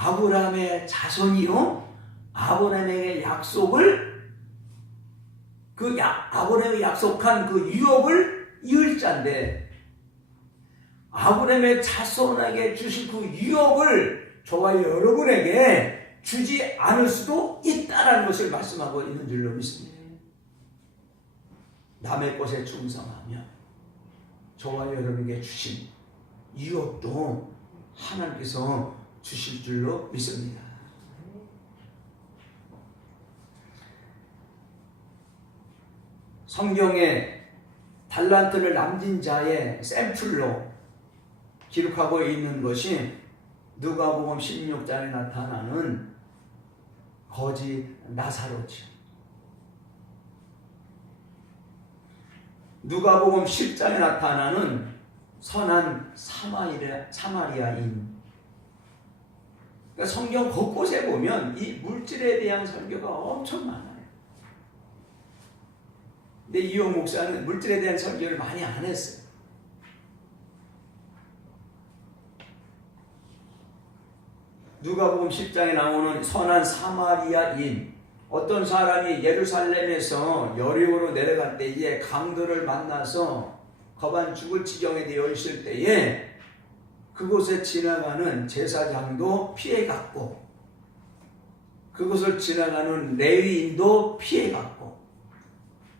아브라함의 자손이요, 아브라함에게 약속을, 아브라함이 약속한 그 유업을 이을 자인데, 아브라함의 자손에게 주실 그 유업을 저와 여러분에게 주지 않을 수도 있다라는 것을 말씀하고 있는 줄로 믿습니다. 남의 것에 충성하며 저와 여러분에게 주신 유업도 하나님께서 주실 줄로 믿습니다. 성경에 달란트를 남긴 자의 샘플로 기록하고 있는 것이 누가복음 16장에 나타나는 거지 나사로죠. 누가복음 10장에 나타나는 선한 사마리아인. 그러니까 성경 곳곳에 보면 이 물질에 대한 설교가 엄청 많아요. 근데 이용 목사는 물질에 대한 설교를 많이 안 했어요. 누가복음 10장에 나오는 선한 사마리아인, 어떤 사람이 예루살렘에서 여리고로 내려갈 때에 강도를 만나서 거반 죽을 지경에 되어 있을 때에 그곳에 지나가는 제사장도 피해갔고, 그곳을 지나가는 레위인도 피해갔고,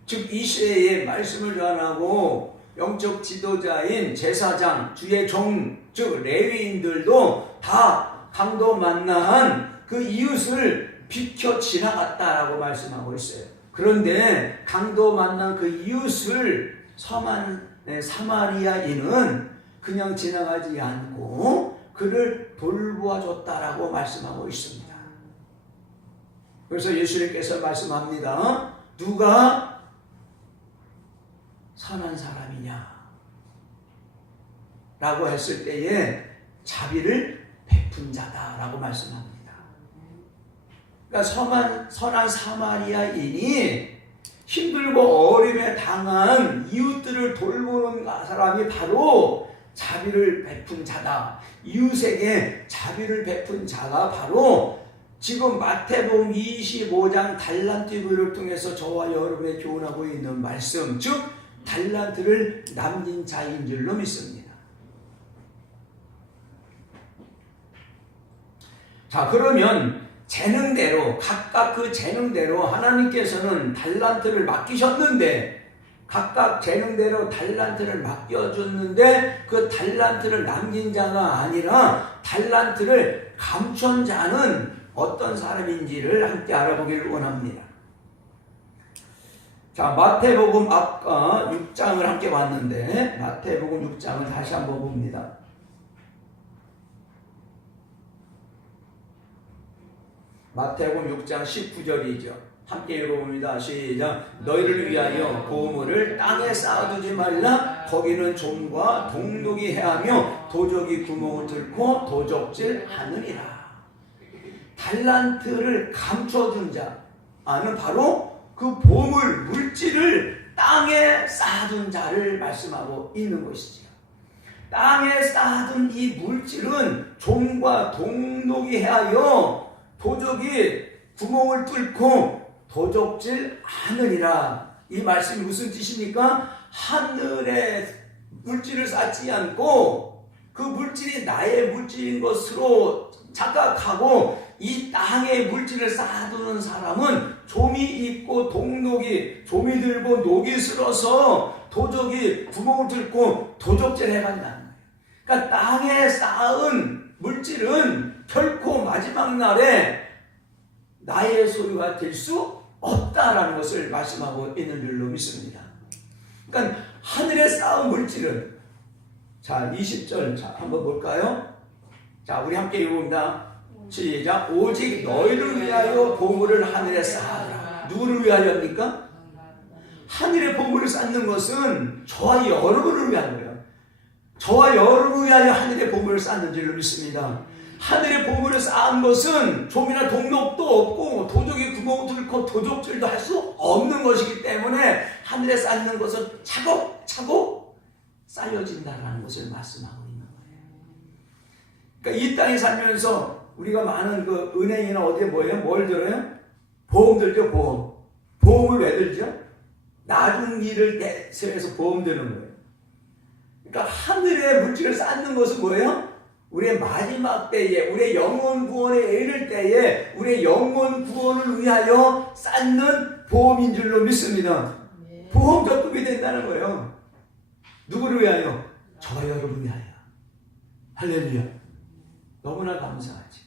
즉 이 시대에 말씀을 전하고 영적 지도자인 제사장, 주의 종, 즉 레위인들도 다 강도 만난 그 이웃을 비켜 지나갔다라고 말씀하고 있어요. 그런데 강도 만난 그 이웃을 사마리아인은 그냥 지나가지 않고 그를 돌보아줬다라고 말씀하고 있습니다. 그래서 예수님께서 말씀합니다. 누가 선한 사람이냐? 라고 했을 때에 자비를 베푼 자다라고 말씀합니다. 그러니까 선한 사마리아인이 힘들고 어려움에 당한 이웃들을 돌보는 사람이 바로 자비를 베푼 자다. 이웃에게 자비를 베푼 자가 바로 지금 마태복음 25장 달란트 교회를 통해서 저와 여러분의 교훈하고 있는 말씀, 즉 달란트를 남긴 자인 줄로 믿습니다. 자, 그러면 재능대로, 각각 그 재능대로 하나님께서는 달란트를 맡기셨는데, 각각 재능대로 달란트를 맡겨줬는데 그 달란트를 남긴 자가 아니라 달란트를 감춘 자는 어떤 사람인지를 함께 알아보기를 원합니다. 자, 마태복음 아까 6장을 함께 봤는데 마태복음 6장을 다시 한번 봅니다. 마태복음 6장 19절이죠. 함께 읽어봅니다. 시작. 너희를 위하여 보물을 땅에 쌓아두지 말라. 거기는 좀과 동록이 해하며 도적이 구멍을 뚫고 도적질 하느니라. 달란트를 감춰준 자는 바로 그 보물, 물질을 땅에 쌓아둔 자를 말씀하고 있는 것이지요. 땅에 쌓아둔 이 물질은 좀과 동록이 해하여 도적이 구멍을 뚫고 도적질 하느니라. 이 말씀이 무슨 뜻입니까? 하늘에 물질을 쌓지 않고 그 물질이 나의 물질인 것으로 착각하고 이 땅에 물질을 쌓아두는 사람은 좀이 있고 동록이, 좀이 들고 녹이 슬어서 도적이 구멍을 뚫고 도적질 해간다는 거예요. 그러니까 땅에 쌓은 물질은 결코 마지막 날에 나의 소유가 될 수 없다라는 것을 말씀하고 있는 줄로 믿습니다. 그러니까 하늘에 쌓은 물질은, 자 20절 자 한번 볼까요? 자 우리 함께 읽어봅니다. 시작. 오직 너희를 위하여 보물을 하늘에 쌓아라. 누구를 위하여입니까? 하늘에 보물을 쌓는 것은 저와 여러분을 위한 거예요. 저와 여러분을 위하여 하늘에 보물을 쌓는 줄로 믿습니다. 하늘에 보물을 쌓은 것은 좀이나 동록도 없고 도적이 구멍을 뚫고 도적질도 할 수 없는 것이기 때문에 하늘에 쌓는 것은 차곡차곡 쌓여진다는 것을 말씀하고 있는 거예요. 그러니까 이 땅에 살면서 우리가 많은 그 은행이나 어디에 뭐예요? 뭘 들어요? 보험 들죠, 보험. 보험을 왜 들죠? 나중 일을 대비해서 보험 드는 거예요. 그러니까 하늘의 물질을 쌓는 것은 뭐예요? 우리의 마지막 때에, 우리의 영혼 구원에 이를 때에, 우리의 영혼 구원을 위하여 쌓는 보험인 줄로 믿습니다. 보험 적금이 된다는 거예요. 누구를 위하여? 저와 여러분을 위하여. 할렐루야. 너무나 감사하지.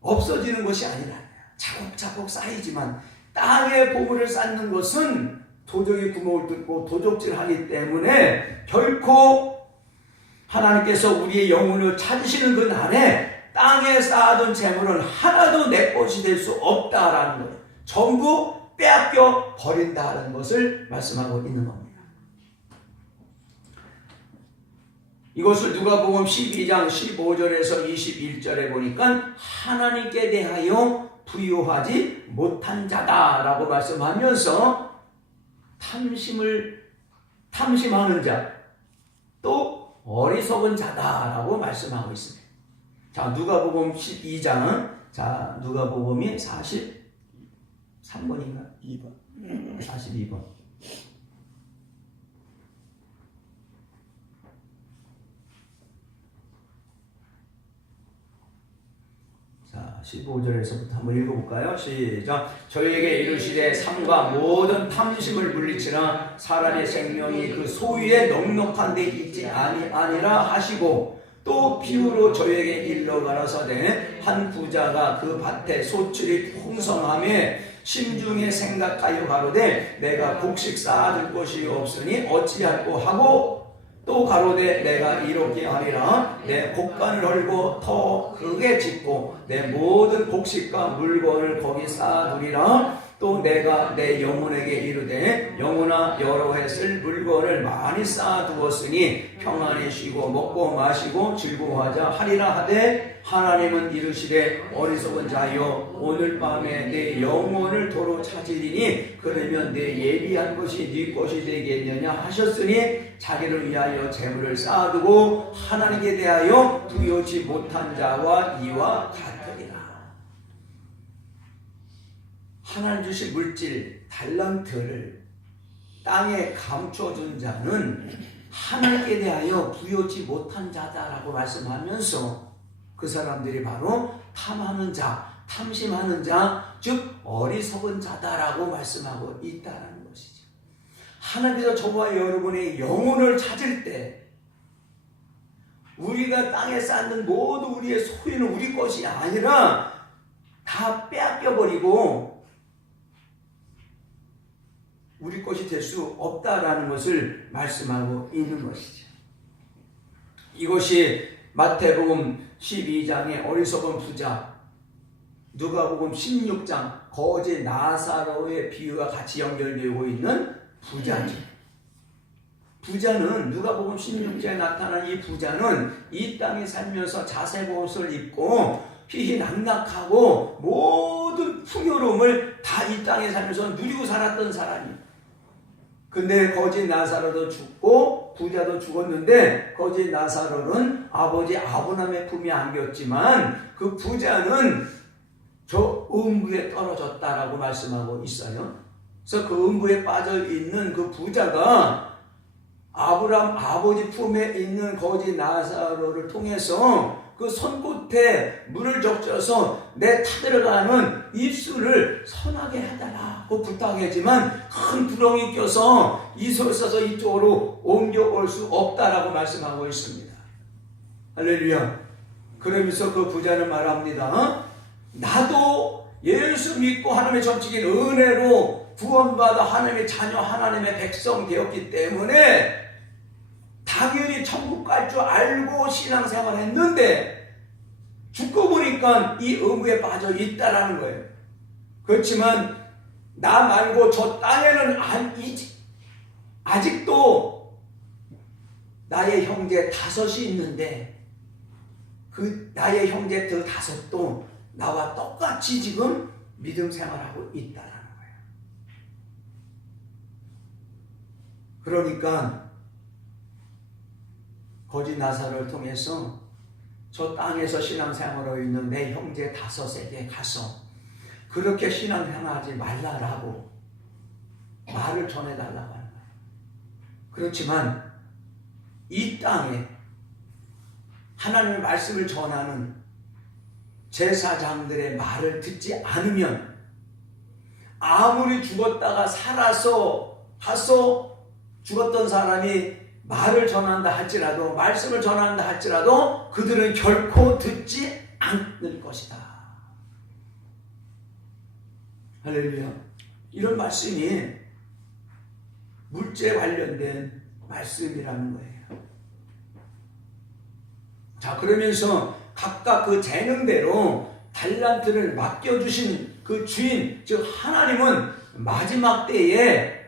없어지는 것이 아니라 차곡차곡 쌓이지만 땅에 보물을 쌓는 것은 도적이 구멍을 뚫고 도적질하기 때문에 결코 하나님께서 우리의 영혼을 찾으시는 그 날에 땅에 쌓아둔 재물은 하나도 내 것이 될 수 없다라는 거예요. 전부 빼앗겨 버린다는 것을 말씀하고 있는 겁니다. 이것을 누가복음 12장 15절에서 21절에 보니까 하나님께 대하여 부유하지 못한 자다라고 말씀하면서 탐심하는 자, 또 어리석은 자다라고 말씀하고 있습니다. 자, 누가복음 12장은 자, 누가복음이 43번인가? 2번. 42번. 자, 15절에서부터 한번 읽어볼까요? 시작. 저희에게 이르시되 삼가 모든 탐심을 물리치나 사람의 생명이 그 소유에 넉넉한 데 있지 아니라 하시고 또 비유로 저희에게 일러 가라사대 한 부자가 그 밭에 소출이 풍성함에 심중에 생각하여 가로되 내가 곡식 쌓아둘 것이 없으니 어찌할꼬 하고 또 가로되 내가 이렇게 하리라 내 곡간을 헐고 더 크게 짓고 내 모든 곡식과 물건을 거기 쌓아두리라 또 내가 내 영혼에게 이르되 영혼아 여러 해 쓸 물건을 많이 쌓아두었으니 평안히 쉬고 먹고 마시고 즐거워하자 하리라 하되 하나님은 이르시되 어리석은 자여 오늘 밤에 내 영혼을 도로 찾으리니 그러면 내 예비한 것이 네 것이 되겠느냐 하셨으니 자기를 위하여 재물을 쌓아두고 하나님께 대하여 부요치 못한 자와 이와 같으리라. 하나님 주신 물질 달란트를 땅에 감춰준 자는 하나님께 대하여 부요치 못한 자다라고 말씀하면서 그 사람들이 바로 탐하는 자, 탐심하는 자, 즉 어리석은 자다라고 말씀하고 있다는 것이죠. 하나님께서 저와 여러분의 영혼을 찾을 때 우리가 땅에 쌓는 모든 우리의 소유는 우리 것이 아니라 다 빼앗겨버리고 우리 것이 될 수 없다라는 것을 말씀하고 있는 것이죠. 이것이 마태복음 12장의 어리석은 부자, 누가복음 16장 거지 나사로의 비유가 같이 연결되고 있는 부자죠. 부자는 누가복음 16장에 나타난 이 부자는 이 땅에 살면서 자색 옷을 입고 희희낙낙하고 모든 풍요로움을 다 이 땅에 살면서 누리고 살았던 사람이에요. 근데 거지 나사로도 죽고 부자도 죽었는데 거지 나사로는 아버지 아브라함의 품에 안겼지만 그 부자는 저 음부에 떨어졌다라고 말씀하고 있어요. 그래서 그 음부에 빠져 있는 그 부자가 아브라함 아버지 품에 있는 거지 나사로를 통해서 그 손끝에 물을 적셔서 내 타들어가는 입술을 선하게 해달라고 부탁했지만 큰 구렁이 껴서 이 손을 써서 이쪽으로 옮겨올 수 없다라고 말씀하고 있습니다. 할렐루야. 그러면서 그 부자는 말합니다. 나도 예수 믿고 하나님의 전적인 은혜로 구원받아 하나님의 자녀 하나님의 백성 되었기 때문에 당연히 천국 갈 줄 알고 신앙생활 했는데 죽고 보니까 이 의무에 빠져 있다라는 거예요. 그렇지만 나 말고 저 땅에는 아직도 나의 형제 5이 있는데 그 나의 형제 그 5도 나와 똑같이 지금 믿음 생활하고 있다라는 거예요. 그러니까 거지 나사로를 통해서 저 땅에서 신앙생활하고 있는 내 형제 5에게 가서 그렇게 신앙생활하지 말라라고 말을 전해달라고 하는 거예요. 그렇지만 이 땅에 하나님의 말씀을 전하는 제사장들의 말을 듣지 않으면 아무리 죽었다가 살아서 가서 죽었던 사람이 말을 전한다 할지라도 말씀을 전한다 할지라도 그들은 결코 듣지 않을 것이다. 할렐루야. 이런 말씀이 물질에 관련된 말씀이라는 거예요. 자, 그러면서 각각 그 재능대로 달란트를 맡겨주신 그 주인, 즉 하나님은 마지막 때에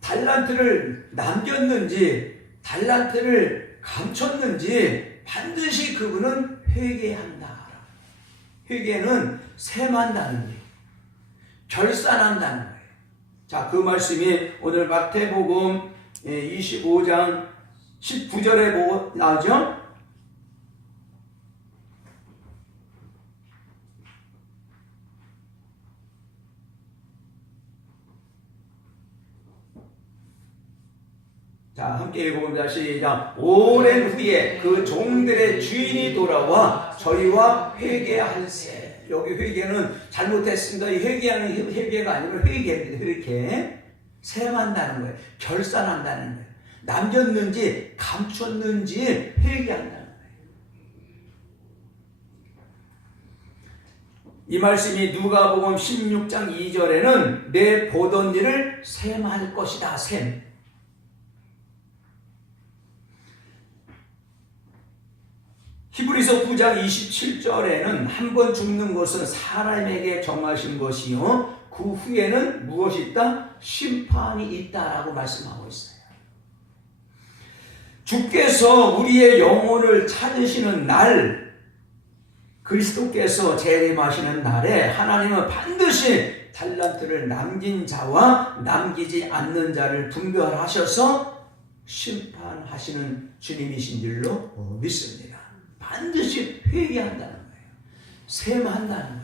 달란트를 남겼는지 달란트를 감췄는지 반드시 그분은 회개한다. 회개는 셈한다는 거예요. 결산한다는 거예요. 자, 그 말씀이 오늘 마태복음 25장 19절에 나오죠? 자, 함께 읽어봅니다. 시작. 오랜 후에 그 종들의 주인이 돌아와 저희와 회개할세. 여기 회개는 잘못했습니다. 이 회개하는 회개가 아니라 회개입니다. 이렇게 셈한다는 거예요. 결산한다는 거예요. 남겼는지 감췄는지 회개한다는 거예요. 이 말씀이 누가복음 16장 2절에는 내 보던 일을 셈할 것이다. 셈. 히브리서 9장 27절에는 한 번 죽는 것은 사람에게 정하신 것이요 그 후에는 무엇이 있다? 심판이 있다라고 말씀하고 있어요. 주께서 우리의 영혼을 찾으시는 날, 그리스도께서 재림하시는 날에 하나님은 반드시 달란트를 남긴 자와 남기지 않는 자를 분별하셔서 심판하시는 주님이신 줄로 믿습니다. 반드시 회개한다는 거예요. 셈한다는 거예요.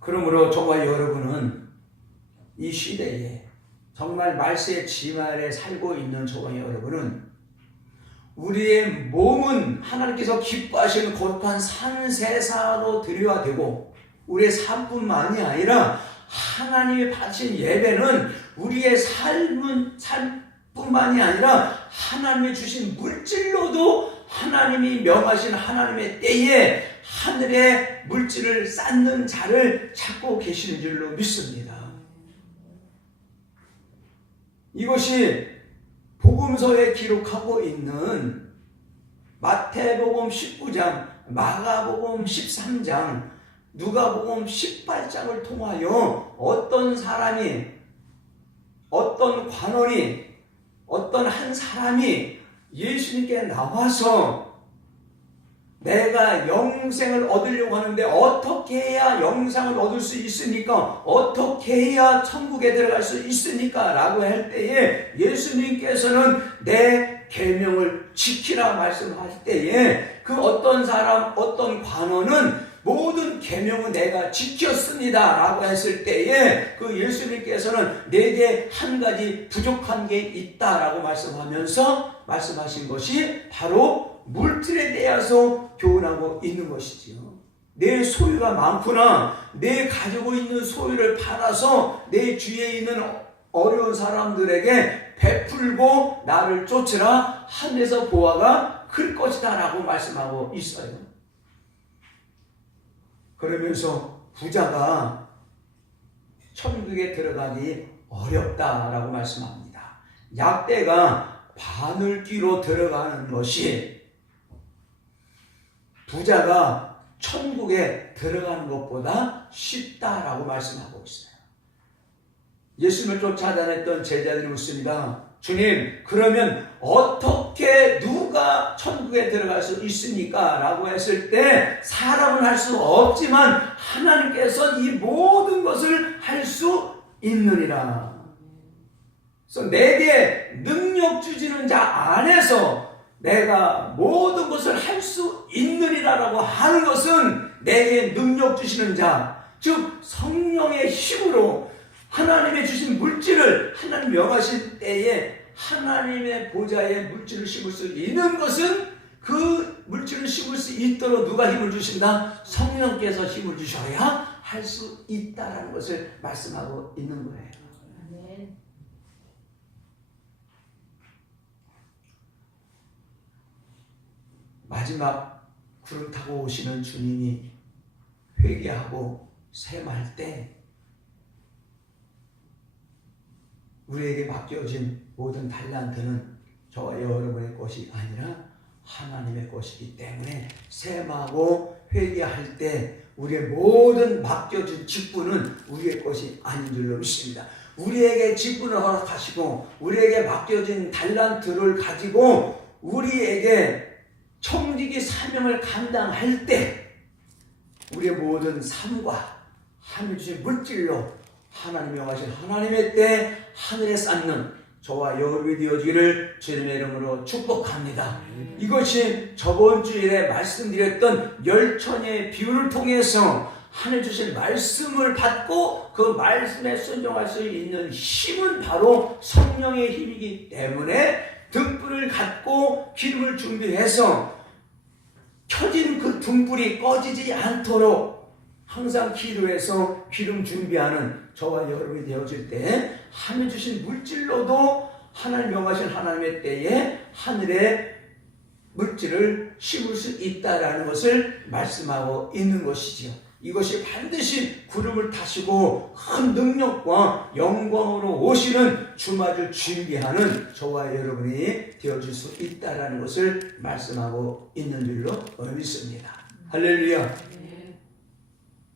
그러므로 저와 여러분은 이 시대에 정말 말세의 지말에 살고 있는 저와 여러분은 우리의 몸은 하나님께서 기뻐하시는 거룩한 산제사로 드려야 되고 우리의 삶뿐만이 아니라 하나님이 받으신 예배는 우리의 삶뿐만이 아니라 하나님이 주신 물질로도 하나님이 명하신 하나님의 때에 하늘의 물질을 쌓는 자를 찾고 계시는 줄로 믿습니다. 이것이 복음서에 기록하고 있는 마태복음 19장, 마가복음 13장, 누가복음 18장을 통하여 어떤 사람이, 어떤 관원이, 어떤 한 사람이 예수님께 나와서 내가 영생을 얻으려고 하는데 어떻게 해야 영생을 얻을 수 있습니까? 어떻게 해야 천국에 들어갈 수 있습니까? 라고 할 때에 예수님께서는 내 계명을 지키라 말씀하실 때에 그 어떤 사람, 어떤 관원은 모든 계명은 내가 지켰습니다 라고 했을 때에 그 예수님께서는 내게 한 가지 부족한 게 있다라고 말씀하면서 말씀하신 것이 바로 물질에 대해서 교훈하고 있는 것이지요. 내 소유가 많구나. 내 가지고 있는 소유를 팔아서 내 주위에 있는 어려운 사람들에게 베풀고 나를 쫓으라. 하늘에서 보화가 클 것이다 라고 말씀하고 있어요. 그러면서 부자가 천국에 들어가기 어렵다라고 말씀합니다. 약대가 바늘귀로 들어가는 것이 부자가 천국에 들어가는 것보다 쉽다라고 말씀하고 있어요. 예수님을 쫓아다녔던 제자들이 묻습니다. 주님, 그러면 어떻게 누가 천국에 들어갈 수 있습니까? 라고 했을 때 사람은 할 수 없지만 하나님께서 이 모든 것을 할 수 있느니라. 그래서 내게 능력 주시는 자 안에서 내가 모든 것을 할 수 있느니라라고 하는 것은 내게 능력 주시는 자, 즉 성령의 힘으로 하나님의 주신 물질을 하나님 명하실 때에 하나님의 보좌에 물질을 심을 수 있는 것은 그 물질을 심을 수 있도록 누가 힘을 주신다? 성령께서 힘을 주셔야 할 수 있다라는 것을 말씀하고 있는 거예요. 마지막 구름 타고 오시는 주님이 회개하고 셈할 때 우리에게 맡겨진 모든 달란트는 저와 여러분의 것이 아니라 하나님의 것이기 때문에 셈하고 회개할 때 우리의 모든 맡겨진 직분은 우리의 것이 아닌 줄로 믿습니다. 우리에게 직분을 허락하시고 우리에게 맡겨진 달란트를 가지고 우리에게 청지기 사명을 감당할 때 우리의 모든 삶과 하늘 주신 물질로 하나님 명하신 하나님의 때 하늘에 쌓는 저와 여러분이 되어지기를 주님의 이름으로 축복합니다. 이것이 저번 주일에 말씀드렸던 열천의 비유를 통해서 하늘 주신 말씀을 받고 그 말씀에 순종할 수 있는 힘은 바로 성령의 힘이기 때문에 등불을 갖고 기름을 준비해서 켜진 그 등불이 꺼지지 않도록 항상 기도해서 기름 준비하는 저와 여러분이 되어질 때 하늘 주신 물질로도 하나님 명하신 하나님의 때에 하늘에 물질을 심을 수 있다라는 것을 말씀하고 있는 것이지요. 이것이 반드시 구름을 타시고 큰 능력과 영광으로 오시는 주말을 준비하는 저와 여러분이 되어질 수 있다라는 것을 말씀하고 있는 줄로 믿습니다. 할렐루야.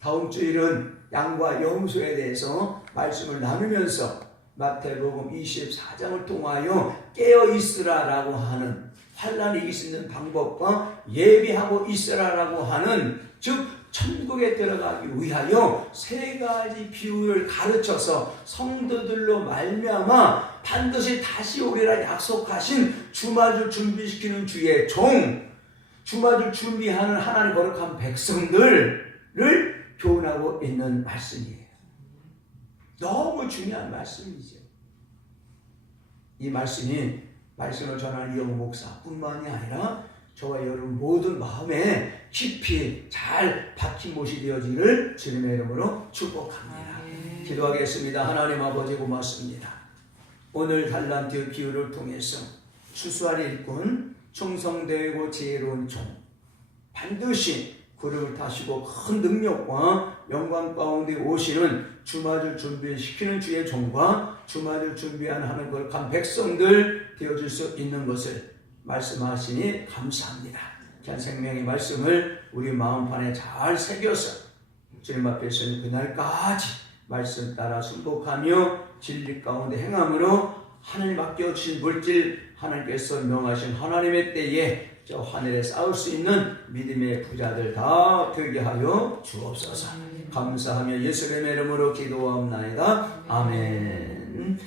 다음 주일은 양과 염소에 대해서 말씀을 나누면서 마태복음 24장을 통하여 깨어있으라라고 하는 환난이 이길 수 있는 방법과 예비하고 있으라라고 하는 즉 천국에 들어가기 위하여 세 가지 비유를 가르쳐서 성도들로 말미암아 반드시 다시 오리라 약속하신 주마주 준비시키는 주의 종, 주마주 준비하는 하나님 거룩한 백성들을 교훈하고 있는 말씀이에요. 너무 중요한 말씀이죠. 이 말씀이 말씀을 전하는 이영 목사뿐만이 아니라 저와 여러분 모든 마음에 깊이 잘 박힌 못이 되어지기를 주님의 이름으로 축복합니다. 기도하겠습니다. 하나님 아버지 고맙습니다. 오늘 달란트 비유를 통해서 추수할 일꾼, 충성되고 지혜로운 종, 반드시 구름을 타시고 큰 능력과 영광 가운데 오시는 주말을 준비시키는 주의 종과 주말을 준비하는 하는 거룩한 백성들 되어줄 수 있는 것을 말씀하시니 감사합니다. 귀한 생명의 말씀을 우리 마음판에 잘 새겨서 주님 앞에 서는 그날까지 말씀 따라 순복하며 진리 가운데 행함으로 하나님 맡겨주신 물질 하나님께서 명하신 하나님의 때에 저 하늘에 쌓을 수 있는 믿음의 부자들 다 되게 하여 주옵소서. 감사하며 예수님의 이름으로 기도하옵나이다. 아멘.